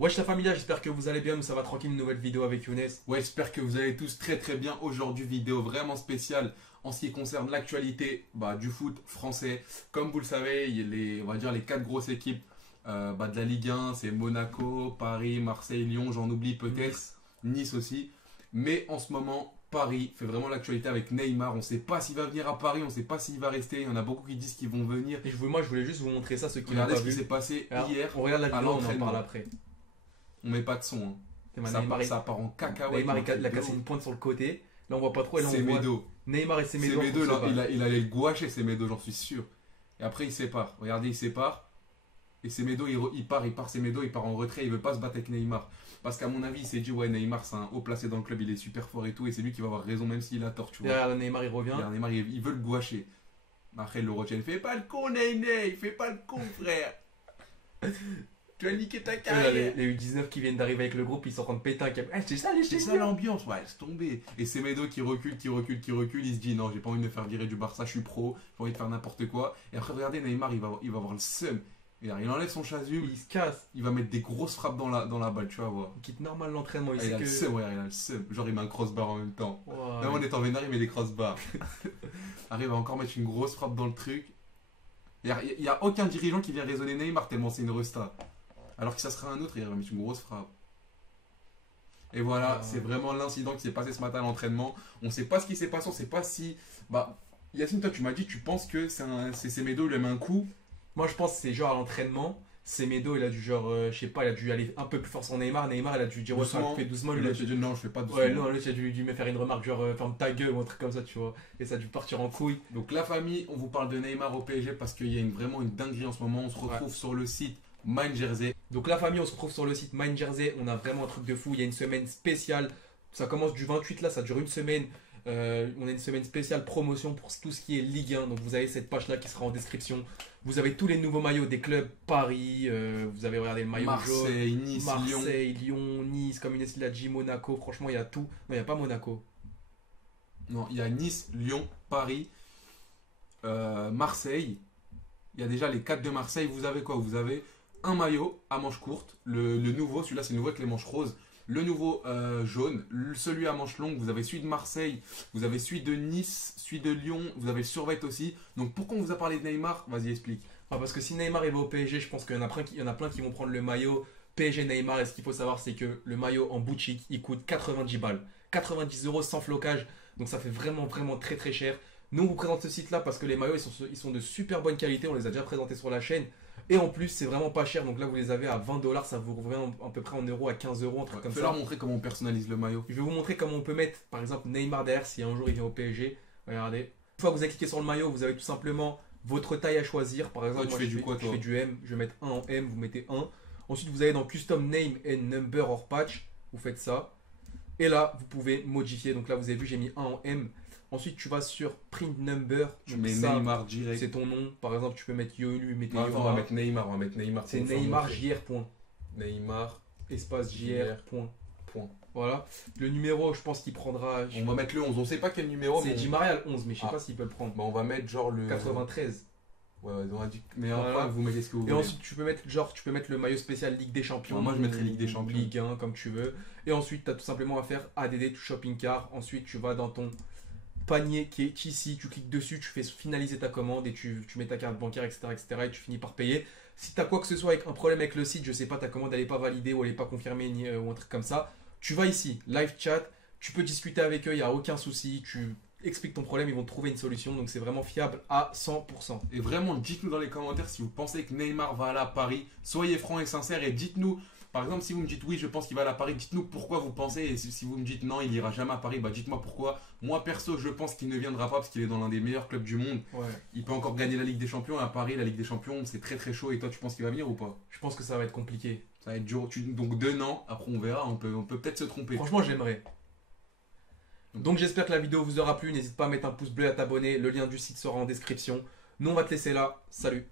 Wesh la familia, j'espère que vous allez bien, nous ça va tranquille, une nouvelle vidéo avec Younes. Ouais, j'espère que vous allez tous très très bien. Aujourd'hui, vidéo vraiment spéciale en ce qui concerne l'actualité du foot français. Comme vous le savez, il y a on va dire les quatre grosses équipes de la Ligue 1, c'est Monaco, Paris, Marseille, Lyon, j'en oublie peut-être, Nice aussi. Mais en ce moment, Paris fait vraiment l'actualité avec Neymar. On ne sait pas s'il va venir à Paris, on ne sait pas s'il va rester. Il y en a beaucoup qui disent qu'ils vont venir. Et moi je voulais juste vous montrer ça, ceux qui l'ont Regardez pas ce qui vu. s'est passé Alors, hier on regarde la à vidéo, on en l'entraînement. parle après. On met pas de son, hein. Ça part en cacahuète. Neymar il a cassé une pointe sur le côté. Là on voit pas trop et là on C'est voit Médo. Neymar et Semedo. Semedo, il allait le gouacher, Semedo, j'en suis sûr. Et après, il sépare. Regardez, il sépare. Et Semedo, il part Semedo, il part en retrait. Il veut pas se battre avec Neymar. Parce qu'à mon avis, il s'est dit, ouais, Neymar, c'est un haut placé dans le club, il est super fort et tout. Et c'est lui qui va avoir raison, même s'il a tort, tu vois. Derrière Neymar il revient. Derrière Neymar, il veut le gouacher. Après, il le retient. Fais pas le con, Ney, fais pas le con, frère. Tu as niqué ta Là, carrière. les U19 qui viennent d'arriver avec le groupe, ils sont en train de péter un câble. Eh, c'est ça les C'est ça l'ambiance, ouais, laisse tomber. Et Semedo qui recule, il se dit non, j'ai pas envie de me faire virer du Barça, je suis pro, j'ai envie de faire n'importe quoi. Et après, regardez, Neymar, il va avoir le seum. Et là, il enlève son chasuble, Il se casse. il va mettre des grosses frappes dans la balle, tu vas voir. Il quitte normal l'entraînement. Ah, Il il sait a que. le seum, ouais, il a le seum. Genre, il met un crossbar en même temps. Ouais. Même en étant vénère, il met des crossbars. Arrive à encore mettre une grosse frappe dans le truc. Il y a aucun dirigeant qui vient raisonner Neymar tellement c'est une resta. Alors que ça serait un autre, il va mettre une grosse frappe. Et voilà, c'est vraiment l'incident qui s'est passé ce matin à l'entraînement. On ne sait pas ce qui s'est passé, on ne sait pas si. Yacine, toi, tu m'as dit, tu penses que c'est Semedo, il lui met un coup. Moi je pense que c'est genre à l'entraînement. Semedo il a dû genre, je sais pas, il a dû aller un peu plus fort sur Neymar. Neymar il a dû dire ouais, ça Doucement. fait doucement. Il Lui, a dit non, je fais pas doucement. ouais, non, lui il a dû me faire une remarque genre ferme ta gueule ou un truc comme ça, tu vois. Et ça a dû partir en couille. Donc, la famille, on vous parle de Neymar au PSG parce qu'il y a vraiment une dinguerie en ce moment. On se retrouve sur le site Mind Jersey. Donc la famille, on se retrouve sur le site Mind Jersey. On a vraiment un truc de fou. Il y a une semaine spéciale. Ça commence du 28 là, ça dure une semaine. On a une semaine spéciale promotion pour tout ce qui est Ligue 1. Donc vous avez cette page là qui sera en description. Vous avez tous les nouveaux maillots des clubs Paris. Vous avez regardé le maillot Marseille, jaune. Nice, Marseille, Lyon, Nice, comme Inès l'a dit, Monaco. Franchement, il y a tout. Non, il n'y a pas Monaco. Non, il y a Nice, Lyon, Paris, Marseille. Il y a déjà les 4 de Marseille. Vous avez quoi? Vous avez un maillot à manches courtes. Le nouveau, celui-là, c'est le nouveau avec les manches roses. Le nouveau jaune. Celui à manches longues. Vous avez celui de Marseille. Vous avez celui de Nice, celui de Lyon. Vous avez le survêt aussi. Donc pourquoi on vous a parlé de Neymar? Vas-y, explique. Ah, parce que si Neymar il va au PSG, je pense qu'il y en a plein qui vont prendre le maillot PSG Neymar. Et ce qu'il faut savoir, c'est que le maillot en boutique, il coûte 90 balles. 90 euros sans flocage. Donc ça fait vraiment, vraiment très, très cher. Nous, on vous présente ce site-là parce que les maillots, ils sont de super bonne qualité. On les a déjà présentés sur la chaîne. Et en plus, c'est vraiment pas cher. Donc là, vous les avez à 20 dollars. Ça vous revient à peu près en euros à 15 euros, un truc comme Fais ça. leur montrer comment on personnalise le maillot. Je vais vous montrer comment on peut mettre, par exemple, Neymar derrière si un jour il vient au PSG. Regardez. Une fois que vous avez cliqué sur le maillot, vous avez tout simplement votre taille à choisir. Par exemple, Toi, tu moi, fais du quoi, je toi fais du M. Je vais mettre 1 en M. Vous mettez 1. Ensuite, vous allez dans Custom Name and Number or Patch. Vous faites ça. Et là, vous pouvez modifier. Donc là, vous avez vu, j'ai mis 1 en M. Ensuite, tu vas sur Print Number. Tu Donc mets ça, Neymar direct. c'est ton nom. Par exemple, tu peux mettre Yolu, mettez Non, attends, on va Yora. mettre Neymar. On va mettre Neymar. C'est pour nous Neymar faire JR. Point. montrer. Neymar. Espace JR. Point. Point. Voilà. Le numéro, je pense qu'il prendra. On va mettre le 11. On sait pas quel numéro. C'est mais Di Maria le 11, mais je sais Ah. pas s'il peut le prendre. on va mettre genre le. 93. Ouais, on a dit. Mais Voilà. enfin, vous mettez ce que vous Et voulez. ensuite, tu peux mettre le maillot spécial Ligue des Champions. Ouais, moi, je mettrais ou Ligue des Champions. Ligue 1, comme tu veux. Et ensuite, tu as tout simplement à faire ADD to Shopping Cart. Ensuite, tu vas dans ton panier qui est ici. Tu cliques dessus, tu fais finaliser ta commande et tu mets ta carte bancaire, etc., etc. Et tu finis par payer. Si tu as quoi que ce soit avec un problème avec le site, je sais pas, ta commande elle n'est pas validée ou elle n'est pas confirmée ou un truc comme ça, tu vas ici, live chat. Tu peux discuter avec eux, il n'y a aucun souci. Tu expliques ton problème, ils vont te trouver une solution. Donc, c'est vraiment fiable à 100%. Et vraiment, dites-nous dans les commentaires si vous pensez que Neymar va aller à Paris. Soyez francs et sincères et dites-nous, par exemple, si vous me dites oui, je pense qu'il va aller à Paris, dites-nous pourquoi vous pensez. Et si vous me dites non, il ira jamais à Paris, dites-moi pourquoi. Moi, perso, je pense qu'il ne viendra pas parce qu'il est dans l'un des meilleurs clubs du monde. Ouais. Il peut encore gagner la Ligue des Champions. Et à Paris, la Ligue des Champions, c'est très très chaud. Et toi, tu penses qu'il va venir ou pas? Je pense que ça va être compliqué. Ça va être dur. Donc 2 ans, après on verra, on peut peut-être se tromper. Franchement, j'aimerais. Donc j'espère que la vidéo vous aura plu. N'hésite pas à mettre un pouce bleu et à t'abonner. Le lien du site sera en description. Nous, on va te laisser là. Salut.